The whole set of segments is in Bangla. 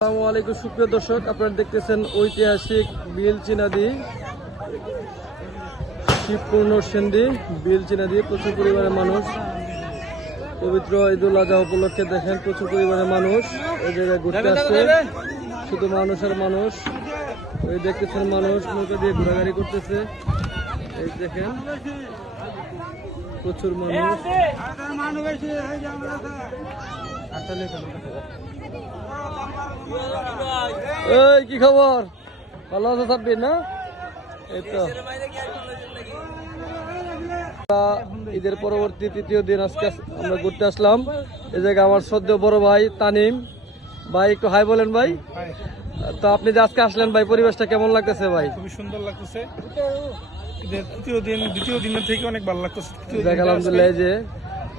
আসসালামু আলাইকুম সুপ্রিয় দর্শক, আপনারা দেখতেছেন ঐতিহাসিক বিলচিনাদি শিবপূর্ণ সেন্দি বিলচিনাদি। প্রচুর পরিমাণে মানুষ পবিত্র ঈদুল আজহা উপলক্ষে দেখেন প্রচুর পরিমাণে মানুষ এই জায়গায় ঘুরতে আসছে। শুধু মানুষ আর মানুষ। ওই দেখতেছেন মানুষ নৌকা দিয়ে ঘোরাঘুরি করতেছে। এই দেখেন প্রচুর মানুষ। এই কি খবর? ভালো আছো সাব্বির না? এই তো ঈদের পরবর্তী তৃতীয় দিন আজকে আমরা ঘুরতে আসলাম এই জায়গায়। আমার শ্রদ্ধেয় বড় ভাই তানিম ভাই, একটু হাই বলেন ভাই। তো আপনি যে আজকে আসলেন ভাই, পরিবেশটা কেমন লাগতেছে ভাই? খুবই সুন্দর লাগতেছে। দ্বিতীয় দিনের থেকে অনেক ভালো লাগতেছে। আলহামদুলিল্লাহ। এই যে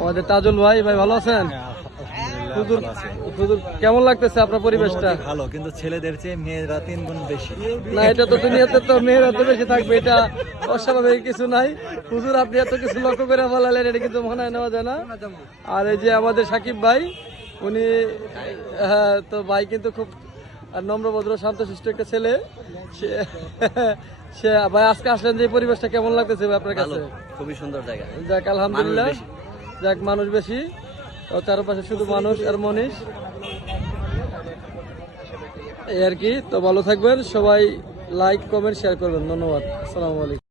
আমাদের তাজুল ভাই, ভাই ভালো আছেন? কেমন লাগতেছে আপনার পরিবেশটা? ভালো, কিন্তু ছেলেদের চেয়ে মেয়েরা 3 গুণ বেশি। না, এটা তো দুনিয়াতে তো মেয়েরা তো বেশি থাকবে, এটা অস্বাভাবিক কিছু নাই। হুজুর আপনি এত কিছু লক্ষ্য করে বলালেন, এটা কিন্তু মনে হয় নেওয়া যায় না। আর এই যে আমাদের সাকিব ভাই, উনি তো ভাই কিন্তু খুব নম্রভদ্র শান্তশিষ্ট একটা ছেলে। সে ভাই আজকে আসলেন, যে পরিবেশটা কেমন লাগতেছে ভাই আপনার কাছে? খুবই সুন্দর জায়গা। যাক আলহামদুলিল্লাহ, যাক মানুষ বেশি, চারপাশে শুধু মানুষ আর মনীষ, এই আর কি। তো ভালো থাকবেন সবাই, লাইক কমেন্ট শেয়ার করবেন। ধন্যবাদ। আসসালামু আলাইকুম।